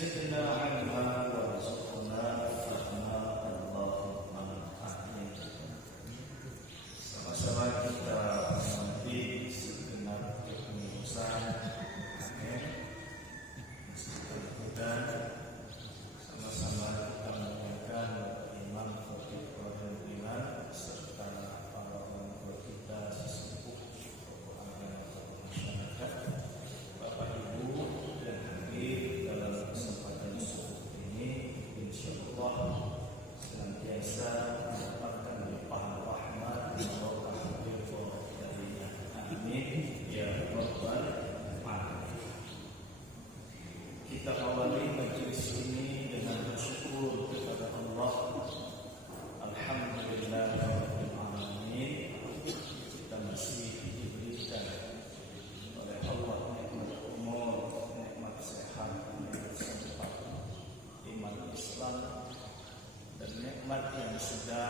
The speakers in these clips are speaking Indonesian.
زدنا علما وارزقنا فهما اللهم آمين. Sama-sama kita mengambil segenap kepengurusan dan sama-sama kita mendengarkan Imam Khatib Qadar serta para orang tua kita sesepuh masyarakat, Bapak Ibu yang hadir dalam kesempatan ini, insyaallah senantiasa mendapatkan limpahan rahmat dan berkah darinya. Amin ya rabbal alamin. Kita awali majelis ini dengan bersyukur kepada Allah. Alhamdulillah rabbil alamin. Kita masih diberikan oleh Allah nikmat umur, nikmat sehat, nikmat sempat, iman Islam, dan nikmat yang sudah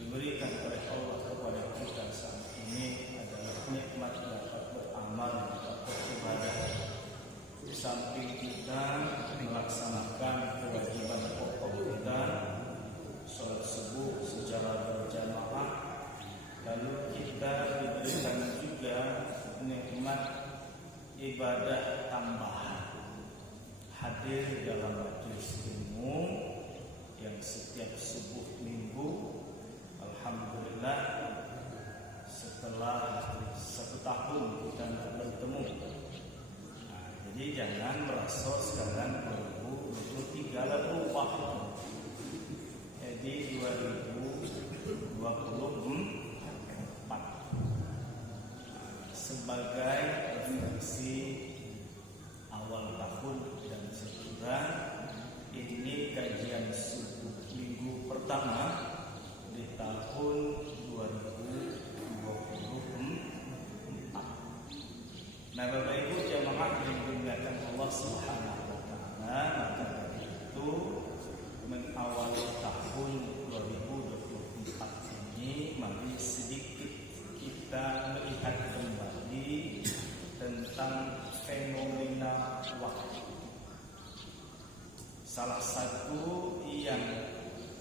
diberikan oleh Allah kepada kita saat ini adalah nikmat dapat beramal, dapat beribadah. Di samping kita melaksanakan kewajiban pokok kita, sholat subuh secara berjamaah, lalu kita diberikan juga nikmat ibadah tambahan, hadir dalam majelis ilmu yang setiap subuh minggu. Alhamdulillah, setelah 1 tahun kita tidak bertemu. Jadi jangan merasa sekarang 2023 lah berubah. Jadi 2024 sebagai refleksi awal tahun dan sekurang ini kajian subuh minggu pertama di tahun 2024. Nah, Bapak Ibu jamaah yang dimuliakan Allah Subhanahu wa taala, maka dari itu mengawali tahun 2024 ini mari sedikit kita melihat kembali tentang fenomena waktu. Salah satu yang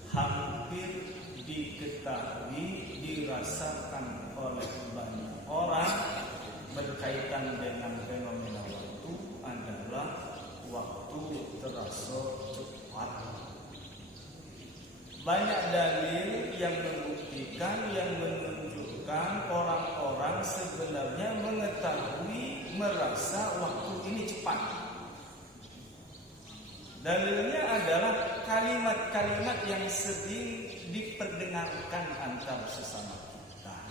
hampir diketahui, dirasakan oleh banyak orang berkaitan dengan fenomena waktu adalah waktu terasa cepat. Banyak dalil yang membuktikan, yang menunjukkan orang-orang sebenarnya mengetahui, merasa waktu ini cepat. Dalilnya adalah kalimat-kalimat yang sering diperdengarkan antara sesama kita.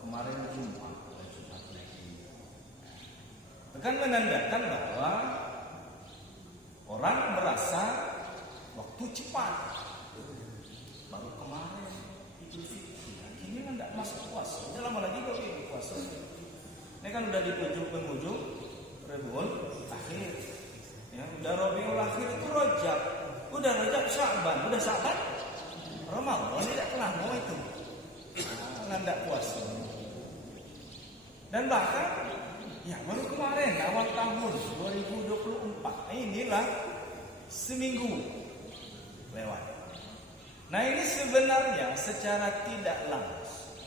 Kemarin Jumat akan menandakan bahwa orang merasa waktu cepat. Baru kemarin Idul Fitri, ini kan tidak masuk puasa. Sudah lama lagi kok ini puasa. Ini kan udah di penghujung Rabiul Akhir. Ya, udah Rabiul Akhir itu Rajab. Udah Rajab Sya'ban, udah Sya'ban Ramadan tidak lama itu. Tidak puasa. Dan bahkan ya baru kemarin awal tahun 2024 inilah seminggu lewat. Nah, ini sebenarnya secara tidak langsung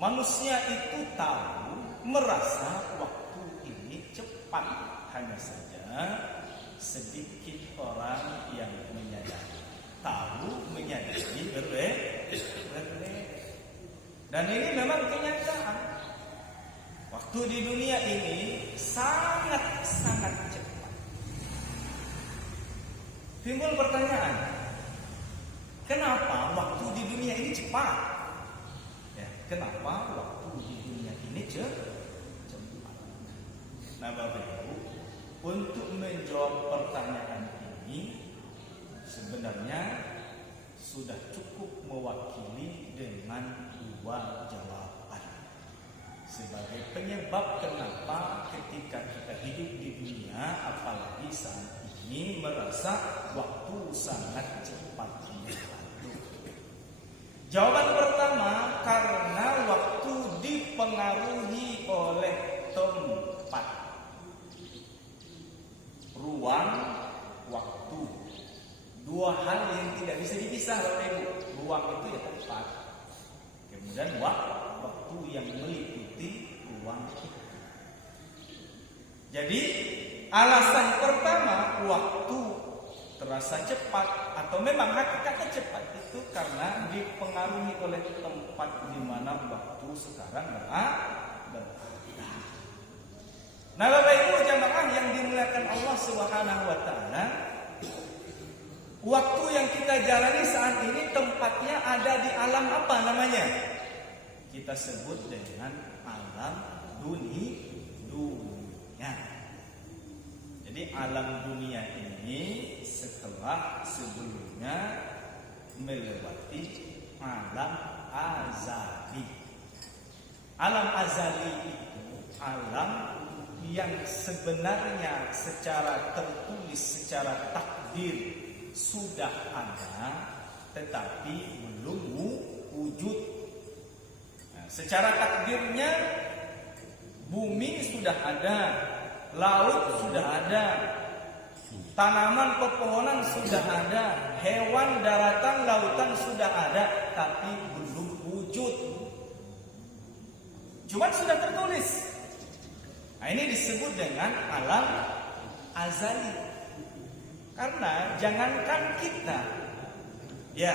manusia itu tahu, merasa waktu ini cepat. Hanya saja sedikit orang yang menyadari, tahu, menyadari, berbeda. Dan ini memang kenyataan. Waktu di dunia ini sangat-sangat cepat. Timbul pertanyaan, kenapa waktu di dunia ini cepat? Ya, kenapa waktu di dunia ini cepat? Nah, Bapak Ibu, untuk menjawab pertanyaan ini sebenarnya sudah cukup mewakili dengan 2 jawaban sebagai penyebab kenapa ketika kita hidup di dunia, apalagi saat ini, merasa waktu sangat cepat berlalu. Jawaban pertama, karena waktu dipengaruhi oleh tempat. Jadi alasan pertama waktu terasa cepat atau memang hakikatnya cepat itu karena dipengaruhi oleh tempat di mana waktu sekarang berada. Nah, Bapak Ibu jamaah yang dimuliakan Allah Subhanahu wa taala, waktu yang kita jalani saat ini tempatnya ada di alam apa namanya? Kita sebut dengan alam dunia. Jadi alam dunia ini setelah sebelumnya melewati alam azali. Alam azali itu alam yang sebenarnya secara tertulis, secara takdir sudah ada, tetapi belum wujud. Nah, secara takdirnya bumi sudah ada, laut sudah ada, tanaman pepohonan sudah ada, hewan daratan lautan sudah ada, tapi belum wujud. Cuma sudah tertulis. Nah, ini disebut dengan alam azali. Karena jangankan kita, ya,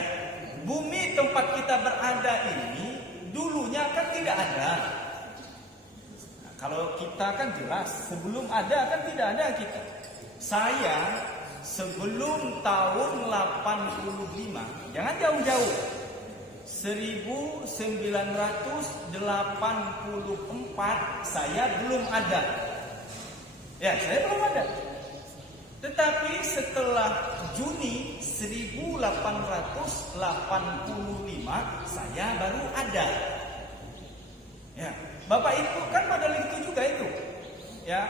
bumi tempat kita berada ini dulunya kan tidak ada. Nah, kalau kita kan jelas, sebelum ada kan tidak ada kita. Saya sebelum tahun 85, jangan jauh-jauh, 1984 saya belum ada. Ya, saya belum ada. Tetapi setelah Juni 1885 saya baru ada. Ya, Bapak Ibu kan model itu juga itu. Ya,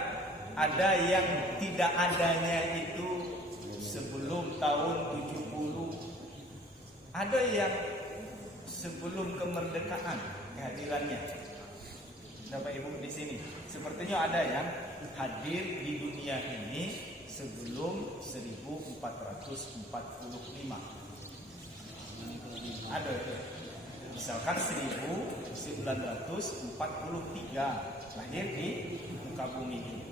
ada yang tidak adanya itu sebelum tahun 70. Ada yang sebelum kemerdekaan kehadirannya. Bapak Ibu di sini, sepertinya ada yang hadir di dunia ini sebelum 1445. Ada itu. Misalkan 1943 lahir di muka bumi ini.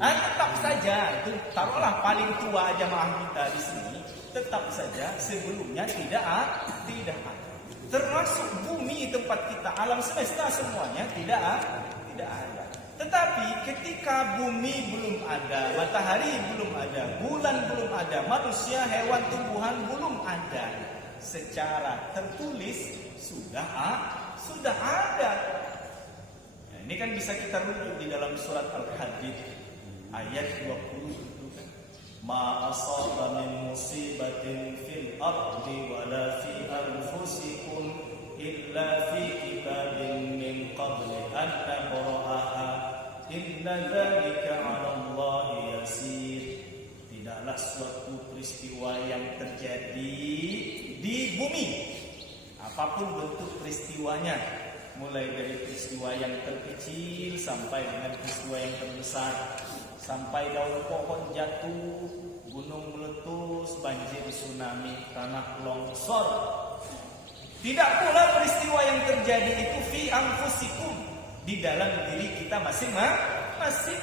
Nah, tetap saja itu taruhlah paling tua jamaah kita di sini, tetap saja sebelumnya tidak ada. Termasuk bumi tempat kita, alam semesta semuanya tidak ada. Tetapi ketika bumi belum ada, matahari belum ada, bulan belum ada, manusia, hewan, tumbuhan belum ada, secara tertulis sudah ada. Nah, ini kan bisa kita rujuk di dalam surat Al-Hadid ayat 20 itu kan. Ma asaba min musibatin fil ardi wala fi anfusikum illa fi kitabin min qabli an nabra'aha inna dzalika 'ala Allahi yasir. Tidaklah suatu peristiwa yang terjadi di bumi, apapun bentuk peristiwanya, mulai dari peristiwa yang terkecil sampai dengan peristiwa yang terbesar, sampai daun pohon jatuh, gunung meletus, banjir, tsunami, tanah longsor. Tidak pula peristiwa yang terjadi itu fi anfusikum, di dalam diri kita masing-masing,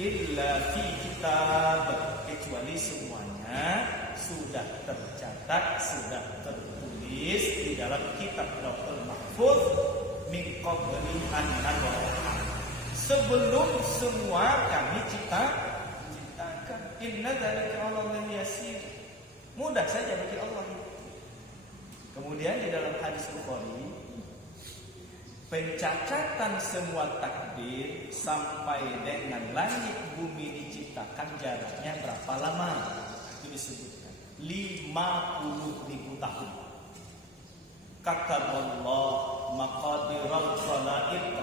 illa fi kitab, kecuali semuanya sudah tercatat, sudah tertulis di dalam kitab Lauhul Mahfuz min qabli an nabra'aha, sebelum semua kami ciptakan. Inna dzalika 'ala Allahi yasir, mudah saja bagi Allah. Kemudian di dalam hadis Bukhari, pencacatan semua takdir sampai dengan langit bumi diciptakan jaraknya berapa lama? Itu disebutkan 50.000 tahun. Kata Allah maqadiral khalaiq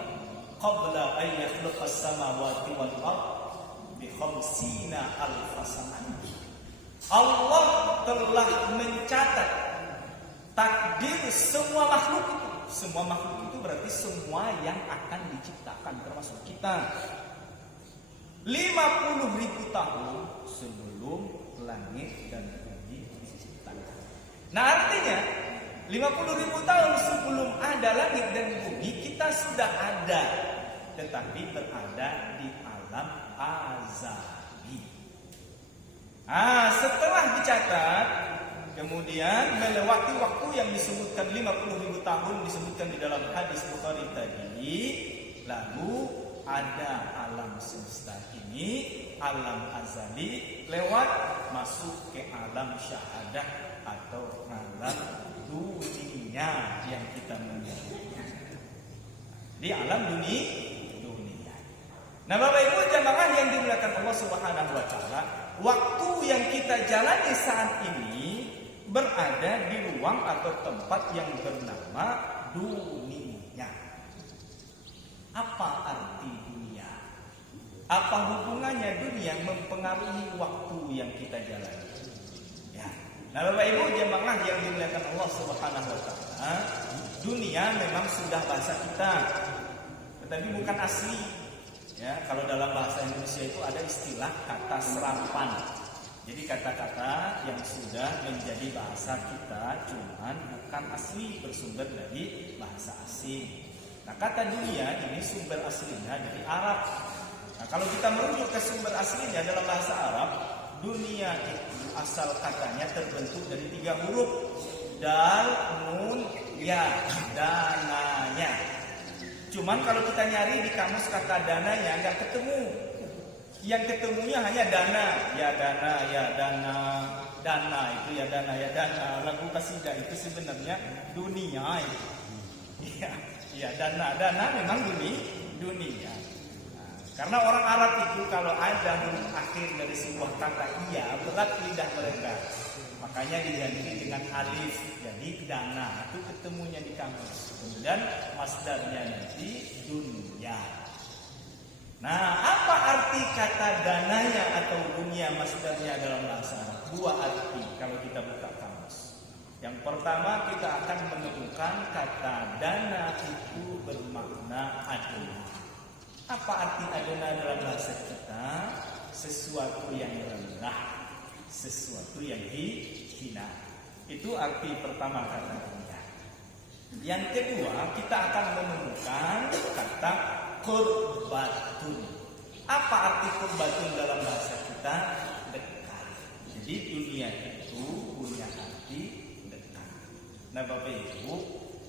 qabla an yakhluqa as-samawati wal ard bi 50,000 sanah. Allah telah mencatat takdir semua makhluk itu. Semua makhluk itu berarti semua yang akan diciptakan termasuk kita. 50.000 tahun sebelum langit dan bumi diciptakan. Nah, artinya 50.000 tahun sebelum ada langit dan bumi kita sudah ada, tetapi berada di alam azali. Setelah dicatat, kemudian melewati waktu yang disebutkan 50.000 tahun disebutkan di dalam hadis Bukhari tadi, lalu ada alam semesta ini, alam azali, lewat masuk ke alam syahadah atau alam dunia yang kita menyebutnya. Di alam dunia. Nah, Bapak Ibu jamaah yang dimuliakan Allah Subhanahu wa taala, waktu yang kita jalani saat ini berada di ruang atau tempat yang bernama dunia. Apa arti dunia? Apa hubungannya dunia mempengaruhi waktu yang kita jalani? Ya. Nah, Bapak Ibu jemaah yang dimuliakan Allah Subhanahu wa taala, dunia memang sudah bahasa kita, tetapi bukan asli. Ya, kalau dalam bahasa Indonesia itu ada istilah kata serapan. Jadi kata-kata yang sudah menjadi bahasa kita cuman bukan asli, bersumber dari bahasa asing. Nah, kata dunia ini sumber aslinya dari Arab. Nah, kalau kita merujuk ke sumber aslinya dalam bahasa Arab, dunia itu asal katanya terbentuk dari 3 huruf. Dal, nun, ya, dananya. Cuman kalau kita nyari di kamus kata dananya nggak ketemu. Yang ketemunya hanya dana, ya dana, ya dana, dana itu ya dana, ya dana. Lagu kasidah itu sebenarnya dunia itu. Ya dana memang dunia. Nah, karena orang Arab itu kalau ada huruf akhir dari sebuah kata iya berat lidah mereka. Makanya diganti dengan alif, jadi dana itu ketemunya di kamus. Kemudian masdarnya nanti dunia. Nah, apa arti kata dananya atau dunia masdarnya dalam bahasa Arab? 2 arti kalau kita buka kamus. Yang pertama kita akan menemukan kata dana itu bermakna aduna. Apa arti aduna dalam bahasa kita? Sesuatu yang rendah, sesuatu yang hina. Itu arti pertama kata dunia. Yang kedua kita akan menemukan kata kurbatun. Apa arti kurbatun dalam bahasa kita? Dekat. Jadi dunia itu punya arti dekat. Nah, Bapak Ibu,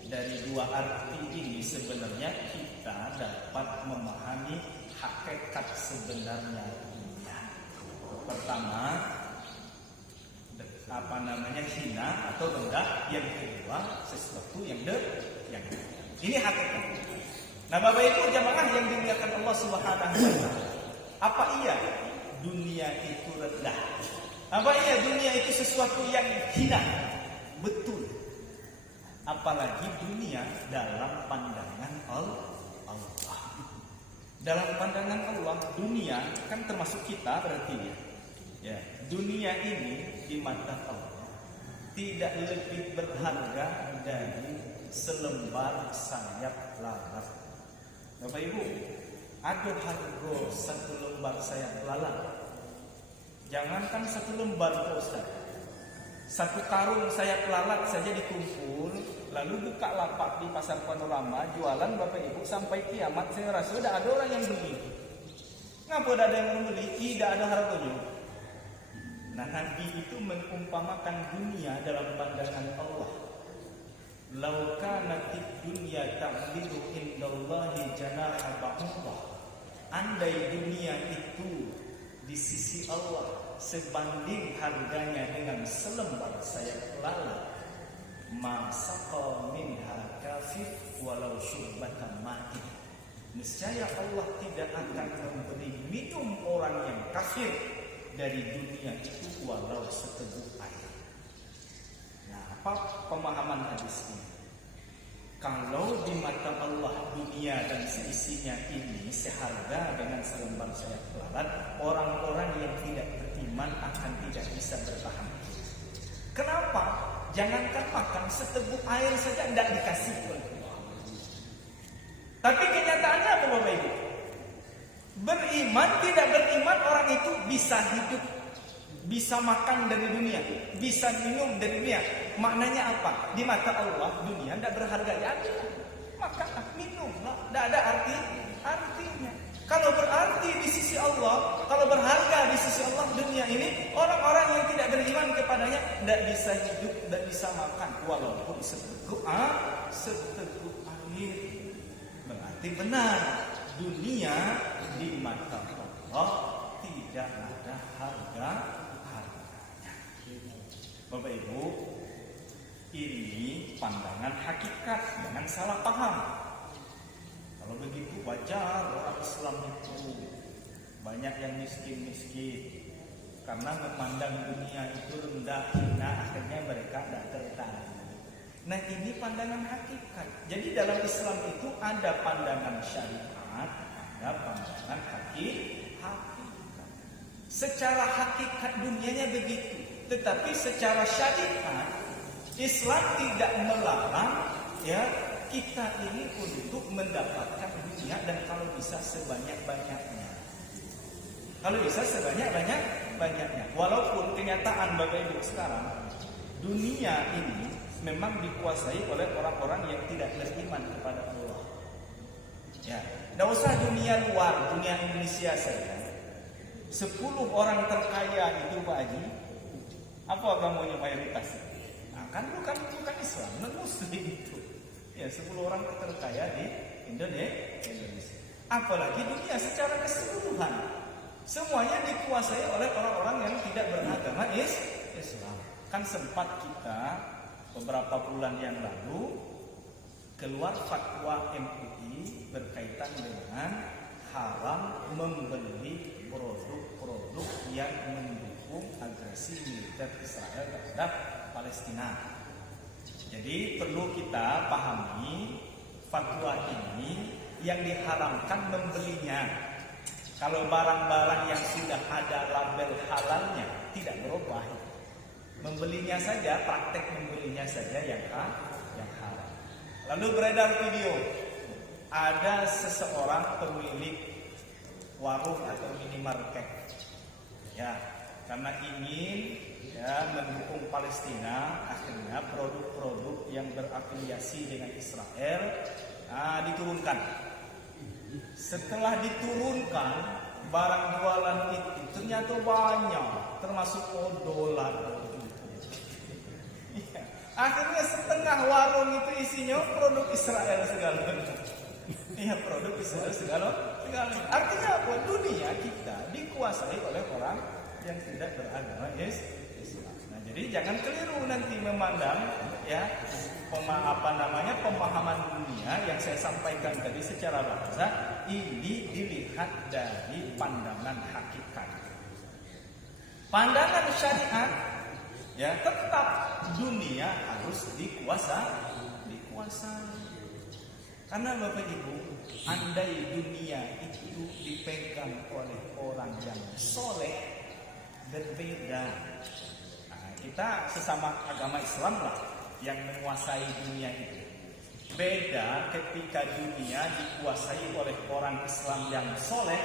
dari 2 arti ini sebenarnya kita dapat memahami hakikat sebenarnya dunia. Pertama, hina atau rendah. Yang kedua, sesuatu yang dekat. Ini hakikat. Nah, Bapak Ibu jamaah yang dimuliakan Allah Subhanahu wa taala, apa iya dunia itu rendah? Apa iya dunia itu sesuatu yang hina? Betul. Apalagi dunia dalam pandangan Allah. Dalam pandangan Allah, dunia kan termasuk kita berarti ya. Ya, dunia ini di mata Allah tidak lebih berharga dari selembar sayap lalat. Bapak Ibu, ada harga 1 lembar sayap lalat. Jangankan 1 lembar, Pak Ustaz. 1 karung sayap lalat saja dikumpul, lalu buka lapak di pasar Panorama, jualan Bapak Ibu sampai kiamat. Saya rasa sudah ada orang yang beli. Ngapa ada yang membeli? Tidak ada harganya. Nah, Nabi itu mengumpamakan dunia dalam pandangan Allah. Lau kanatid dunya ta'dilu indallahi janaha ba'udah. Andai dunia itu di sisi Allah sebanding harganya dengan selembar sayap lalat, ma saqa minha kafir walau syurbatan ma'in. Niscaya Allah tidak akan memberi minum orang yang kafir dari dunia itu walau seteguk air. Nah, apa pemahaman hadis ini? Kalau di mata Allah dunia dan seisinya ini seharga dengan selembar sayap lalat, orang-orang yang tidak beriman akan tidak bisa bertahan. Kenapa? Jangankan makan seteguk air saja tidak dikasih oleh Allah. Tapi kenyataannya apa Bapak Ibu? Beriman, tidak beriman, orang itu bisa hidup, bisa makan dari dunia, bisa minum dari dunia. Maknanya apa? Di mata Allah dunia tidak berharga. Ya makanlah, minumlah, tidak ada artinya. Kalau berarti di sisi Allah Kalau berharga di sisi Allah dunia ini, orang-orang yang tidak beriman kepadanya tidak bisa hidup, tidak bisa makan walaupun seteguk air. Berarti benar, dunia di mata Allah tidak ada harganya. Bapak Ibu, ini pandangan hakikat, jangan salah paham. Kalau begitu wajar orang Islam itu banyak yang miskin-miskin karena memandang dunia itu rendah, hina, akhirnya mereka tidak tertarik. Nah, ini pandangan hakikat. Jadi dalam Islam itu ada pandangan syariat, ada pandangan hakikat. Secara hakikat dunianya begitu, tetapi secara syariat Islam tidak melarang ya kita ini untuk mendapatkan dunia dan kalau bisa sebanyak-banyaknya. Kalau bisa sebanyak-banyaknya. Walaupun kenyataan Bapak Ibu sekarang dunia ini memang dikuasai oleh orang-orang yang tidak beriman kepada Allah. Ya, tidak usah dunia luar, dunia Indonesia saja. 10 orang terkaya itu Pak Haji, apa agamanya mayoritas? Nah, kan bukan Islam, non-Muslim itu. Ya, 10 orang terkaya di Indonesia. Apalagi dunia secara keseluruhan. Semuanya dikuasai oleh orang-orang yang tidak beragama Islam. Kan sempat kita beberapa bulan yang lalu keluar fatwa MUI berkaitan dengan haram membeli produk-produk yang mendukung agresi militer Israel terhadap Palestina. Jadi perlu kita pahami fatwa ini yang diharamkan membelinya. Kalau barang-barang yang sudah ada label halalnya tidak berubah. Membelinya saja, praktek membelinya saja yang haram. Lalu beredar video ada seseorang pemilik warung atau minimarket, ya, karena ingin mendukung Palestina, akhirnya produk-produk yang berafiliasi dengan Israel diturunkan. Setelah diturunkan, barang jualan itu ternyata banyak, termasuk odolan. Ya. Akhirnya setengah warung itu isinya produk Israel segala. Iya, produk Israel segala. Artinya apa? Dunia kita dikuasai oleh orang yang tidak beragama Islam. Nah, jadi jangan keliru nanti memandang ya pemahaman dunia yang saya sampaikan tadi secara bahasa ini dilihat dari pandangan hakikat. Pandangan syariat ya tetap dunia harus dikuasai. Karena Bapak Ibu, andai dunia itu dipegang oleh orang yang soleh berbeda. Nah, kita sesama agama Islam lah yang menguasai dunia itu. Beda ketika dunia dikuasai oleh orang Islam yang soleh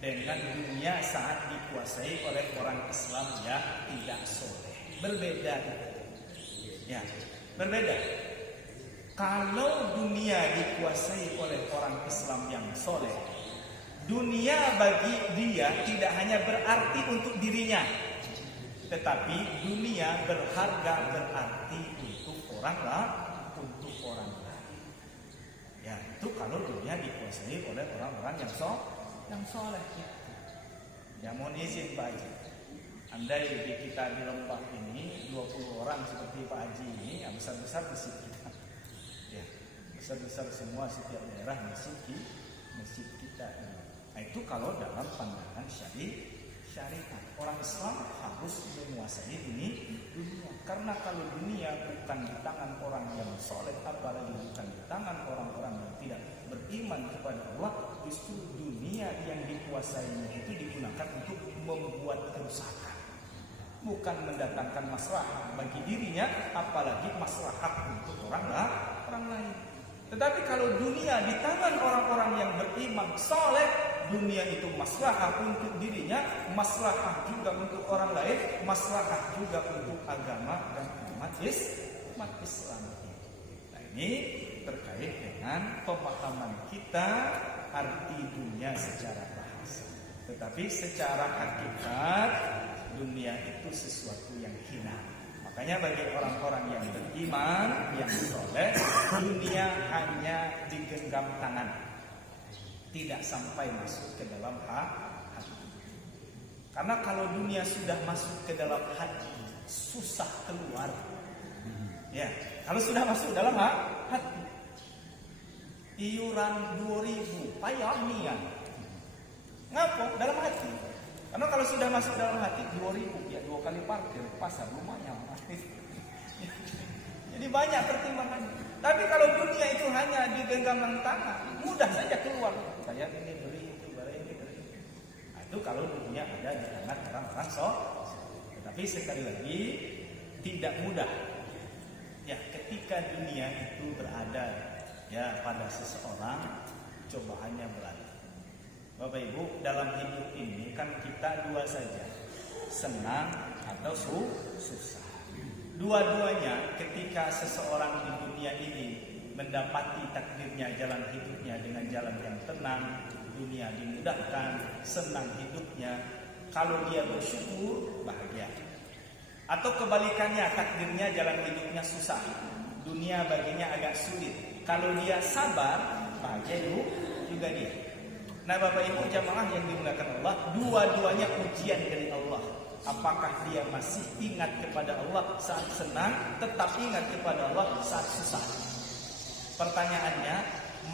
dengan dunia saat dikuasai oleh orang Islam yang tidak soleh. Berbeda. Ya, berbeda. Kalau dunia dikuasai oleh orang Islam yang soleh, dunia bagi dia tidak hanya berarti untuk dirinya, tetapi dunia berharga berarti untuk orang lain. Ya, itu kalau dunia dikuasai oleh orang-orang yang soleh. Ya, mohon izin Pak Haji. Andai kita di Lembah ini 20 orang seperti Pak Haji ini, yang besar-besar masjid kita. Ya, besar-besar semua setiap daerah masjid kita ini. Nah, itu kalau dalam pandangan syariat. Orang Islam harus menguasai dunia. Karena kalau dunia bukan di tangan orang yang soleh, apalagi bukan di tangan orang-orang yang tidak beriman kepada Allah, justru dunia yang dikuasainya itu digunakan untuk membuat kerusakan. Bukan mendatangkan maslahat bagi dirinya, apalagi maslahat untuk orang lain. Tetapi kalau dunia di tangan orang-orang yang beriman soleh, dunia itu maslahat untuk dirinya, maslahat juga untuk orang lain, maslahat juga untuk agama dan umat Islam. Nah, ini terkait dengan pemahaman kita arti dunia secara bahasa. Tetapi secara hakikat dunia itu sesuatu yang hina. Makanya bagi orang-orang yang beriman, yang soleh, dunia hanya digenggam tangan, tidak sampai masuk ke dalam hati. Karena kalau dunia sudah masuk ke dalam hati, susah keluar. Ya, kalau sudah masuk dalam hati, iuran 2.000 payah nian. Ngapa? Dalam hati. Karena kalau sudah masuk dalam hati 2.000 ya 2 kali parkir pasar lumayan. Jadi banyak pertimbangan. Tapi kalau dunia itu hanya di genggaman tangan, mudah saja keluar. Saya ini beli itu, ini beli. Nah, itu kalau dunia ada di tangan orang-orang Tetapi sekali lagi tidak mudah. Ya, ketika dunia itu berada ya pada seseorang, cobaannya berat. Bapak Ibu, dalam hidup ini kan kita dua saja, senang atau susah. Dua-duanya ketika seseorang di dunia ini mendapati takdirnya, jalan hidupnya dengan jalan yang tenang, dunia dimudahkan, senang hidupnya, kalau dia bersyukur, bahagia. Atau kebalikannya, takdirnya jalan hidupnya susah, dunia baginya agak sulit, kalau dia sabar, bahagia juga dia. Nah Bapak Ibu jamaah yang dimuliakan Allah, dua-duanya ujian dari Allah. Apakah dia masih ingat kepada Allah saat senang, tetap ingat kepada Allah saat susah? Pertanyaannya,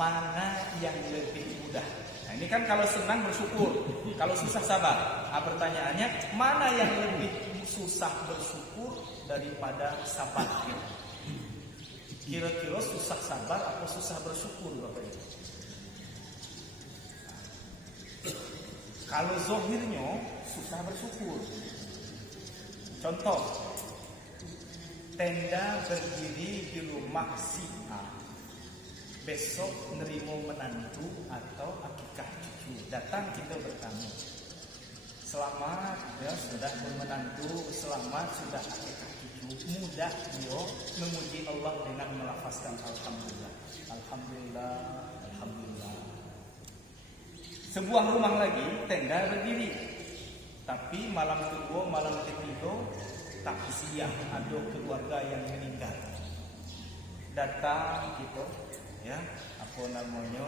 mana yang lebih mudah? Nah ini kan kalau senang bersyukur, kalau susah sabar. Nah pertanyaannya, mana yang lebih susah bersyukur daripada sabar? Kira-kira susah sabar atau susah bersyukur Bapak Ibu? Kalau zohirnya susah bersyukur. Contoh, tenda berdiri di rumah si A, besok nerimo menantu atau akikah cucu. Datang kita bertamu. Selamat ya sudah bermenantu, selamat sudah akikah cucu. Mudah dia memuji Allah dengan melafazkan alhamdulillah. Alhamdulillah, alhamdulillah. Sebuah rumah lagi, tenda berdiri. Tapi malam kedua, malam ketiga, takziah ada keluarga yang meninggal. Datang gitu, ya, apa namanya,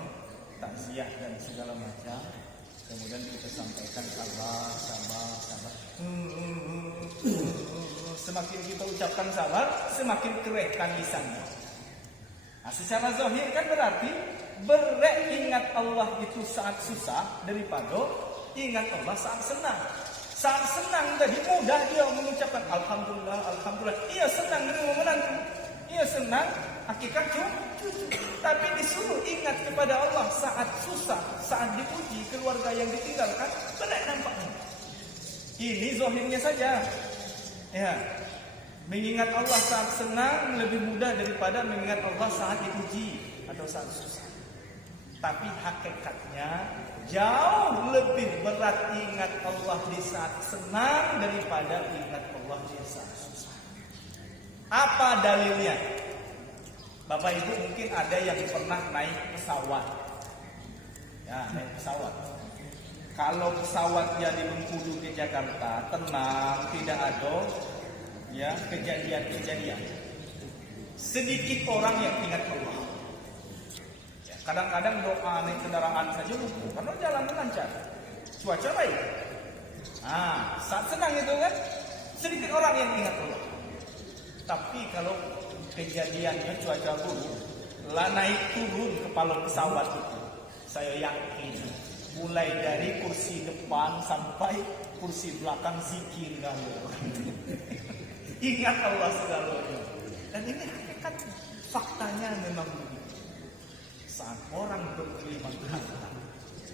takziah dan segala macam. Kemudian kita sampaikan sabar. Semakin kita ucapkan sabar, semakin kereh tangisannya. Nah, secara zahir kan berarti berat ingat Allah itu saat susah daripada ingat Allah saat senang. Saat senang tadi mudah dia mengucapkan alhamdulillah, alhamdulillah. Ia senang dengan menantu, ia senang akikah cucu. Tapi disuruh ingat kepada Allah saat susah, saat dipuji, keluarga yang ditinggalkan, berat nampaknya. Ini zahirnya saja. Ya. Mengingat Allah saat senang lebih mudah daripada mengingat Allah saat dipuji atau saat susah. Tapi hakikatnya jauh lebih berat ingat Allah di saat senang daripada ingat Allah di saat susah. Apa dalilnya? Bapak Ibu mungkin ada yang pernah naik pesawat. Ya, naik pesawat. Kalau pesawat dari Bengkulu ke Jakarta tenang, tidak ada ya kejadian-kejadian. Sedikit orang yang ingat Allah. Ya, kadang-kadang doa naik kendaraan saja lupa karena jalan lancar, cuaca baik. Saat senang itu kan sedikit orang yang ingat Allah. Tapi kalau kejadiannya cuaca buruk, lah naik turun kepala pesawat itu, saya yakin mulai dari kursi depan sampai kursi belakang zikir galau. Ingat Allah segalanya. Dan ini hakikatnya, faktanya memang begitu. Saat orang berkelimpahan harta,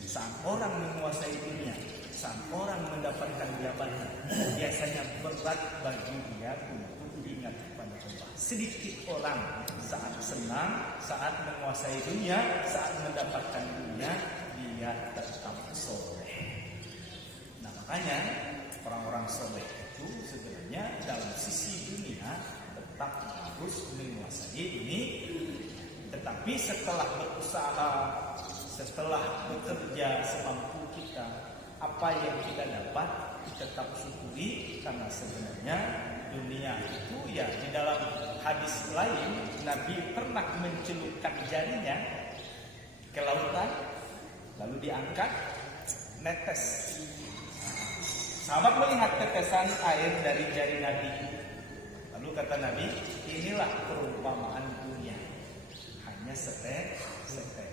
saat orang menguasai dunia, saat orang mendapatkan jabatan, biasanya berat bagi dia untuk ingat kepada Allah. Sedikit orang saat senang, saat menguasai dunia, saat mendapatkan dunia, dia tetap soleh. Nah makanya orang-orang soleh itu sebenarnya dalam sisi dunia tetap harus menguasai ini. Tetapi setelah berusaha, setelah bekerja semampu kita, apa yang kita dapat tetap syukuri, karena sebenarnya dunia itu ya, di dalam hadis lain Nabi pernah mencelupkan jarinya ke lautan lalu diangkat, netes. Sahabat melihat tetesan air dari jari Nabi. Lalu kata Nabi, inilah perumpamaan dunia, hanya setetes air.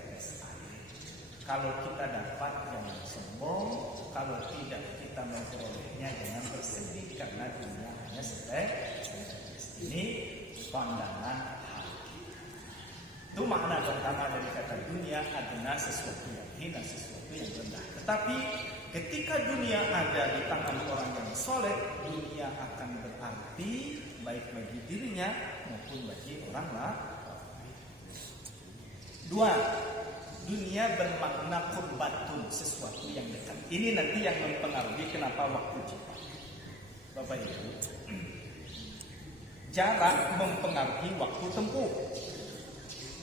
Kalau kita dapat jangan sombong, kalau tidak kita memperolehnya jangan bersedih, karena dunia hanya setetes. Ini pandangan hati. Itu makna pertama dari kata dunia adalah sesuatu yang hina, sesuatu yang rendah. Tetapi ketika dunia ada di tangan orang yang soleh, dunia akan berarti baik bagi dirinya maupun bagi orang lain. Dua, dunia bermakna qurbatun, sesuatu yang dekat. Ini nanti yang mempengaruhi kenapa waktu cepat. Bapak Ibu, jarak mempengaruhi waktu tempuh.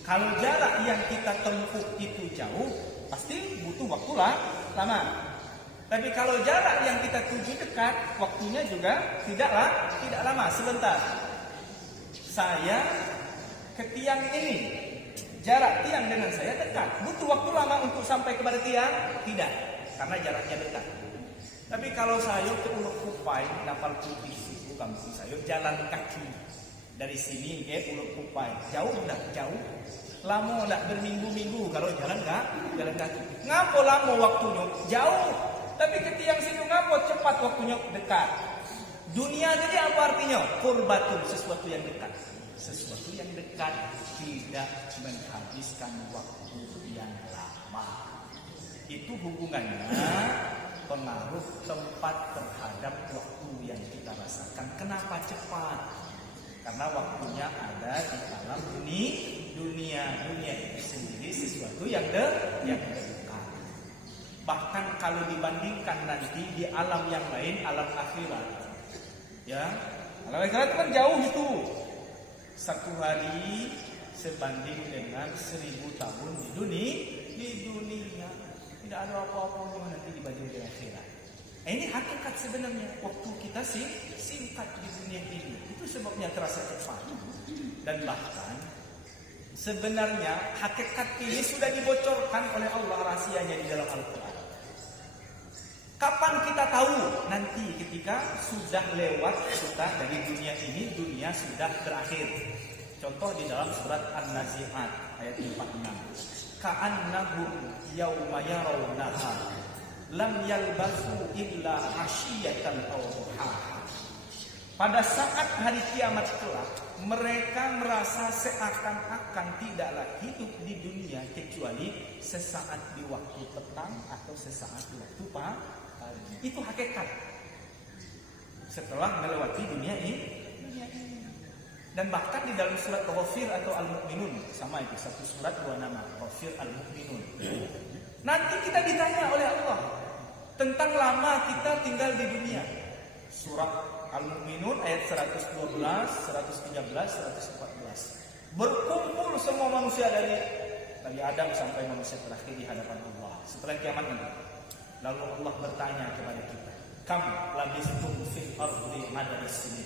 Kalau jarak yang kita tempuh itu jauh, pasti butuh waktu lama. Tapi kalau jarak yang kita tuju dekat, waktunya juga tidak lama, sebentar. Saya ke tiang ini, jarak tiang dengan saya dekat. Butuh waktu lama untuk sampai kepada tiang? Tidak, karena jaraknya dekat. Tapi kalau saya ke Uluk Kupai, Napal Putih, itu kampung saya, jalan kaki dari sini ke Uluk Kupai, jauh. Lama enggak berminggu-minggu kalau jalan kaki. Ngapo lama waktunya? Jauh. Tapi ke tiang situ ngapo cepat waktunya? Dekat. Dunia jadi apa artinya? Qurbatun, sesuatu yang dekat. Sesuatu yang dekat tidak menghabiskan waktu yang lama. Itu hubungannya pengaruh tempat terhadap waktu yang kita rasakan. Kenapa cepat? Karena waktunya ada di alam dunia itu sendiri sesuatu yang dekat. Bahkan kalau dibandingkan nanti di alam yang lain, alam akhirat, ya, alam akhirat kan jauh itu. Satu hari sebanding dengan 1000 tahun di dunia. Tidak ada apa-apa nanti dibanding dengan akhirat. Ini hakikat sebenarnya. Waktu kita singkat di dunia ini. Itu sebabnya terasa cepat. Dan bahkan sebenarnya hakikat ini sudah dibocorkan oleh Allah rahasianya di dalam Al-Quran. Kapan kita tahu? Nanti ketika sudah lewat kita dari dunia ini, dunia sudah berakhir. Contoh di dalam surat An-Nazi'at ayat 46. Ka'annahum yawma yarawnaha lam yalbasu illa asyiyatan aw duhaha. Pada saat hari kiamat kelak, mereka merasa seakan-akan tidaklah hidup di dunia kecuali sesaat di waktu petang atau sesaat di waktu pagi. Itu hakikat. Setelah melewati dunia ini. Dan bahkan di dalam surat Ghafir atau Al-Mu'minun, sama itu, satu surat dua nama, Ghafir Al-Mu'minun. Nanti kita ditanya oleh Allah tentang lama kita tinggal di dunia. Surat Al-Mu'minun ayat 112, 113, 114. Berkumpul semua manusia dari Adam sampai manusia terakhir di hadapan Allah setelah kiamat nanti. Lalu Allah bertanya kepada kita, "Kam labistum fil ardi madad sinin?"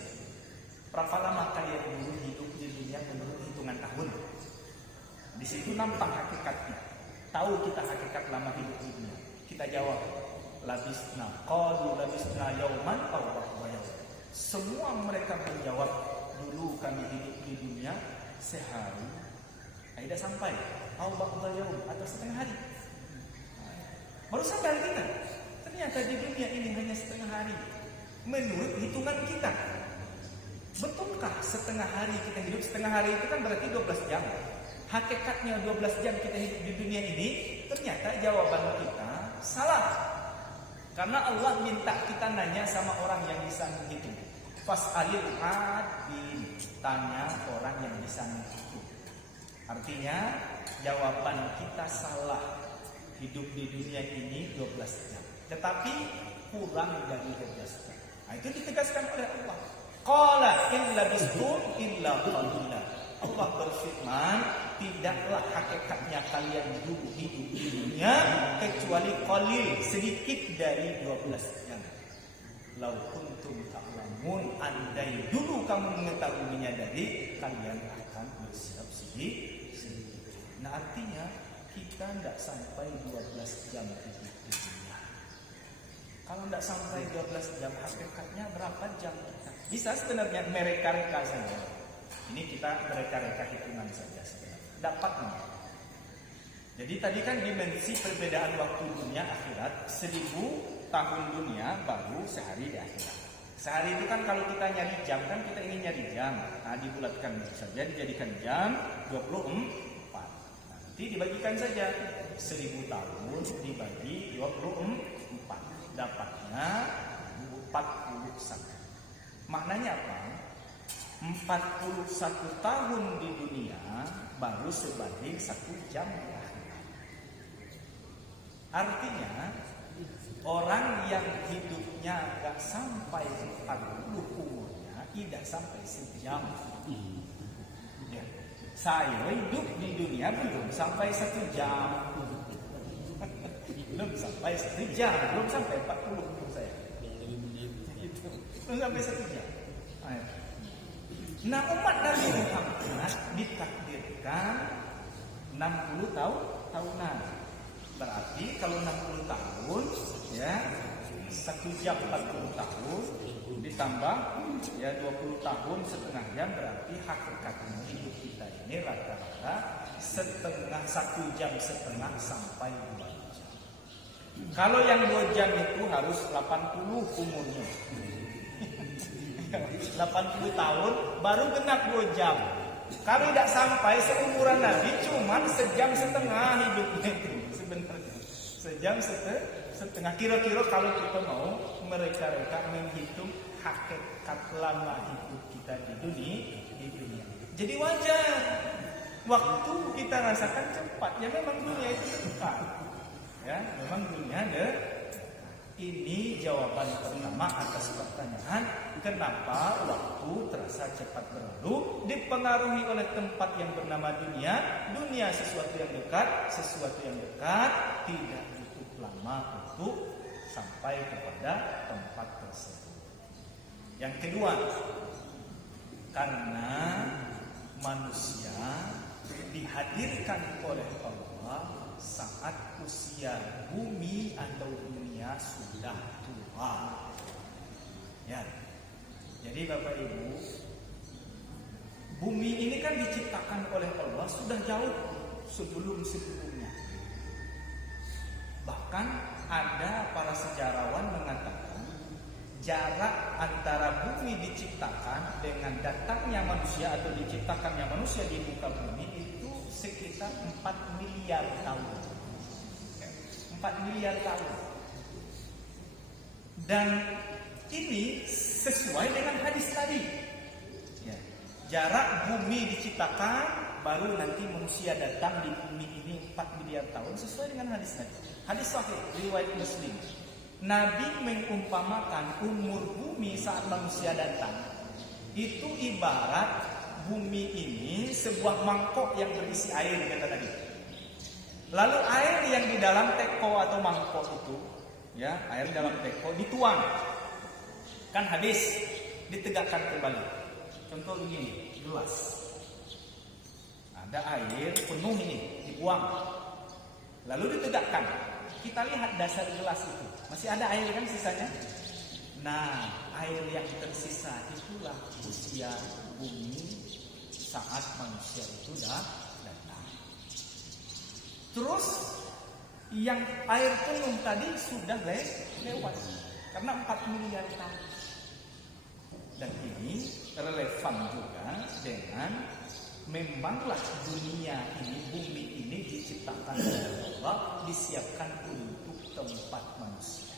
Berapa lama kalian dulu hidup di dunia menurut hitungan tahun? Di situ nampak hakikatnya. Tahu kita hakikat lama hidup di dunia. Kita jawab, labisna, qalu labisna yauman aw ba'da yaum. Semua mereka menjawab, dulu kami hidup di dunia sehari. Tidak sampai, aw ba'da yaum, atau setengah hari. Baru sadar kita, ternyata di dunia ini hanya setengah hari. Menurut hitungan kita. Betulkah setengah hari kita hidup? Setengah hari itu kan berarti 12 jam. Hakikatnya 12 jam kita hidup di dunia ini. Ternyata jawaban kita salah. Karena Allah minta kita nanya sama orang yang bisa menghitung. Fas'alil adin, tanya orang yang bisa menghitung. Artinya jawaban kita salah. Hidup di dunia ini 12 jam. Tetapi kurang dari 12 jam. Nah, itu ditegaskan oleh Allah. Qala in labistum illa qalila. Allah berfirman, tidaklah hakikatnya kalian hidup di dunia kecuali qalil, sedikit dari 12 jam. Lau kuntum ta'lamun, andai dulu kamu mengetahui menyadari, kalian akan bersiap sedikit. Nah, artinya kita tidak sampai 12 jam hidup di dunia. Kalau tidak sampai 12 jam, hakikatnya berapa jam kita? Bisa sebenarnya mereka-reka saja. Ini kita mereka-reka hitungan saja sebenarnya. Dapatnya. Jadi tadi kan dimensi perbedaan waktu dunia akhirat, 1000 tahun dunia baru sehari di akhirat. Sehari itu kan kalau kita nyari jam, kan kita ingin nyari jam. Nah, dibulatkan saja, dijadikan jam 24. Nanti dibagikan saja 1000 tahun dibagi 24. Dapatnya 41. Maknanya apa? 41 tahun di dunia baru sebanding 1 jam di akhirat. Artinya orang yang hidupnya gak sampai 40 umurnya, tidak sampai sejam. Ya. Saya hidup di dunia belum sampai 1 jam. Belum sampai 1 jam, belum sampai 40 umur saya. Belum sampai 1 jam. Nah, umat Nabi Muhammad ditakdirkan 60 tahunan. Berarti kalau 60 tahun, ya 1 jam 40 tahun ditambah ya 20 tahun setengah jam, berarti hakikatnya hidup kita ini rata-rata setengah 1 jam setengah sampai 2 jam. Kalau yang 2 jam itu harus 80 umurnya. 80 tahun baru genap 2 jam. Kalau tidak sampai seumuran Nabi, cuma sejam setengah hidupnya itu sebenarnya. Sejam setengah. Kira-kira kalau kita mau mereka-reka menghitung hakikat lama hidup kita di dunia. Jadi wajar waktu kita rasakan cepat. Ya memang dunia itu cepat. Ya, memang dunia ada. Ini jawaban pertama atas pertanyaan kenapa waktu terasa cepat berlalu. Dipengaruhi oleh tempat yang bernama dunia. Dunia sesuatu yang dekat tidak cukup lama untuk sampai kepada tempat tersebut. Yang kedua, karena manusia dihadirkan oleh Allah saat usia bumi atau dunia sudah tua. Ya. Jadi Bapak Ibu, bumi ini kan diciptakan oleh Allah sudah jauh sebelum-sebelumnya. Bahkan ada para sejarawan mengatakan jarak antara bumi diciptakan dengan datangnya manusia atau diciptakannya manusia di muka bumi itu sekitar 4 miliar tahun. 4 miliar tahun. Dan ini sesuai dengan hadis tadi. Ya. Jarak bumi diciptakan, baru nanti manusia datang di bumi ini 4 miliar tahun, sesuai dengan hadis tadi. Hadis sahih riwayat Muslim. Nabi mengumpamakan umur bumi saat manusia datang itu ibarat bumi ini sebuah mangkok yang berisi air, kata Nabi. Lalu air yang di dalam teko atau mangkok itu, ya, air dalam teko dituang. Kan hadis ditegakkan kembali. Contoh begini, gelas. Ada air penuh ini, dibuang. Lalu ditegakkan. Kita lihat dasar gelas itu. Masih ada air kan sisanya? Nah, air yang tersisa itulah usia bumi saat manusia itu datang. Terus yang air penuh tadi sudah lewat karena 4 miliar tahun. Dan ini relevan juga dengan memanglah dunia ini, bumi ini diciptakan oleh Allah, disiapkan untuk tempat manusia.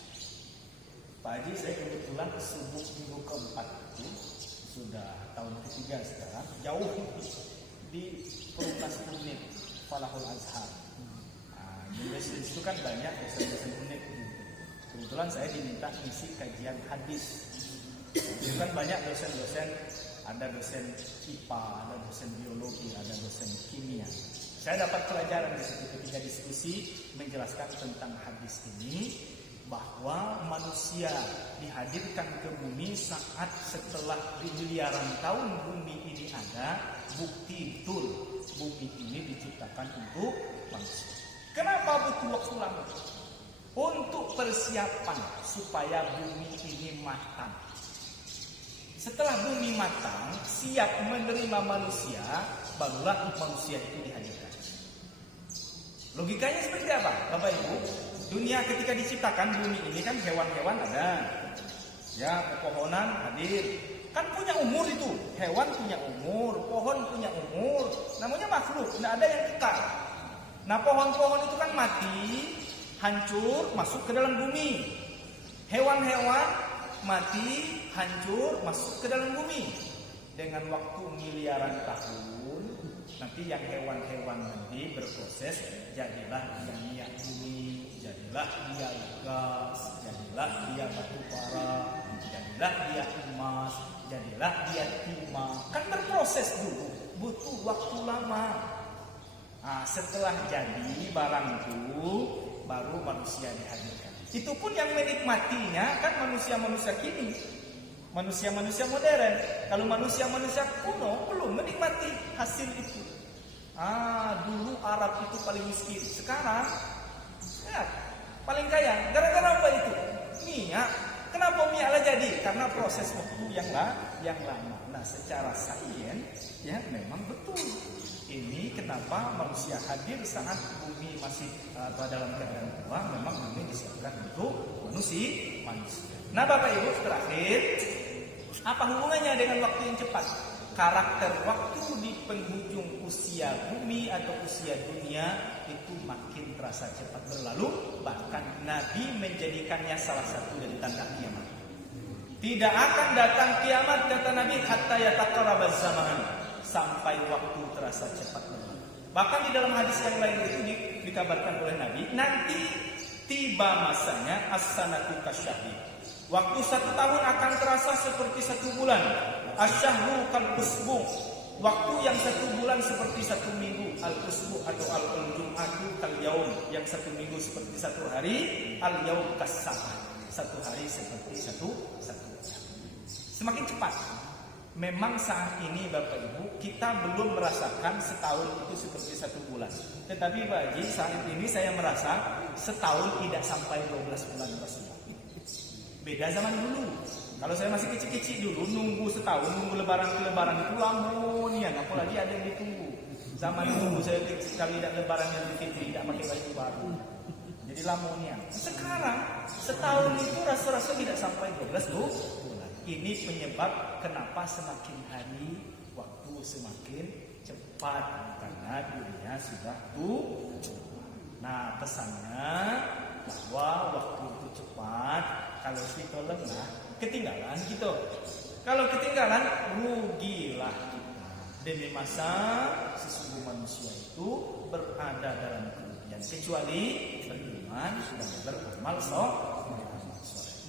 Pak Haji, saya kebetulan subuh minggu keempat itu sudah tahun ketiga sekarang, jauh di Perumnas Unit Falahul Azhar. Nah, di itu kan banyak dosen-dosen unit. Kebetulan saya diminta ngisi kajian hadis. Itu kan banyak dosen-dosen, ada dosen IPA, ada dosen biologi, ada dosen kimia. Saya dapat pelajaran di situ ketika diskusi menjelaskan tentang hadis ini, bahwa manusia dihadirkan ke bumi saat setelah miliaran tahun bumi ini ada, bukti betul bumi ini diciptakan untuk manusia. Kenapa butuh waktu lama? Untuk persiapan supaya bumi ini matang. Setelah bumi matang, siap menerima manusia, barulah manusia itu dihadirkan. Logikanya seperti apa, Bapak Ibu? Dunia ketika diciptakan, bumi ini kan hewan-hewan ada, ya, pepohonan hadir, kan punya umur itu. Hewan punya umur, pohon punya umur, namanya makhluk, tidak ada yang kekal. Nah, pohon-pohon itu kan mati, hancur, masuk ke dalam bumi. Hewan-hewan mati, hancur, masuk ke dalam bumi. Dengan waktu miliaran tahun, nanti yang hewan-hewan nanti berproses, jadilah dia minyak bumi, jadilah dia gas, jadilah dia batu bara, jadilah dia emas, jadilah dia timah. Kan berproses dulu, butuh waktu lama. Nah, setelah jadi barang itu, baru manusia dihadirkan. Itu pun yang menikmatinya kan manusia-manusia kini, manusia-manusia modern. Kalau manusia-manusia kuno belum menikmati hasil itu. Dulu Arab itu paling miskin, sekarang ya, paling kaya. Gara-gara apa itu? Minyak. Kenapa minyaklah jadi? Karena proses waktu yang lama. Nah, secara sains ya memang betul. Ini kenapa manusia hadir saat bumi masih dalam keadaan tua, memang bumi disiapkan untuk manusia. Nah, Bapak Ibu, terakhir, apa hubungannya dengan waktu yang cepat? Karakter waktu di penghujung usia bumi atau usia dunia itu makin terasa cepat berlalu. Bahkan Nabi menjadikannya salah satu dari tanda kiamat. Tidak akan datang kiamat, kata Nabi, hatta yataqarrabaz zaman, sampai waktu terasa cepat berlalu. Bahkan di dalam hadis yang lain itu dikabarkan oleh Nabi, nanti tiba masanya as-sanatu kasyahri. Waktu 1 tahun akan terasa seperti 1 bulan. Asyahru kal usbu. Waktu yang 1 bulan seperti 1 minggu. Al usbu atau al jum'atu kal yaum. Yang 1 minggu seperti 1 hari. Al yaum kas-sa'a. 1 hari seperti satu jam. Semakin cepat. Memang saat ini Bapak Ibu, kita belum merasakan setahun itu seperti 1 bulan. Tetapi Pak Haji, saat ini saya merasa setahun tidak sampai 12 bulan Rasulullah. Beda zaman dulu. Kalau saya masih kecil-kecil dulu, nunggu setahun, nunggu lebaran ke lebaran itu lamonian, apalagi ada yang ditunggu. Zaman dulu saya kecil, kali tidak lebaran yang Fitri, tidak pakai baju baru. Jadi lamonian. Sekarang setahun itu rasa-rasa tidak sampai 12 bulan. Ini penyebab kenapa semakin hari waktu semakin cepat, karena dunia sudah tua. Nah, pesannya bahwa waktu itu cepat. Kalau kita lengah, ketinggalan gitu. Kalau ketinggalan, rugilah kita. Demi masa sesungguh manusia itu berada dalam kerugian, kecuali beriman dan beramal soleh.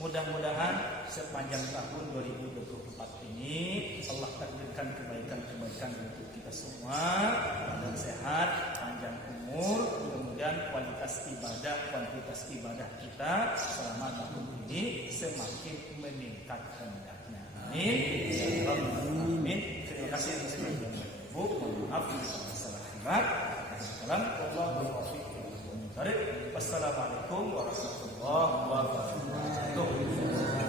Mudah-mudahan sepanjang tahun 2024 ini Allah takdirkan kebaikan-kebaikan untuk kita semua, badan sehat, panjang umur, kemudian kuantitas ibadah kita selama tahun ini semakin meningkat hendaknya. Amin. Terima kasih atas perhatian Ibu. Mohon maaf masalah khilaf. Wassalamualaikum warahmatullahi wabarakatuh.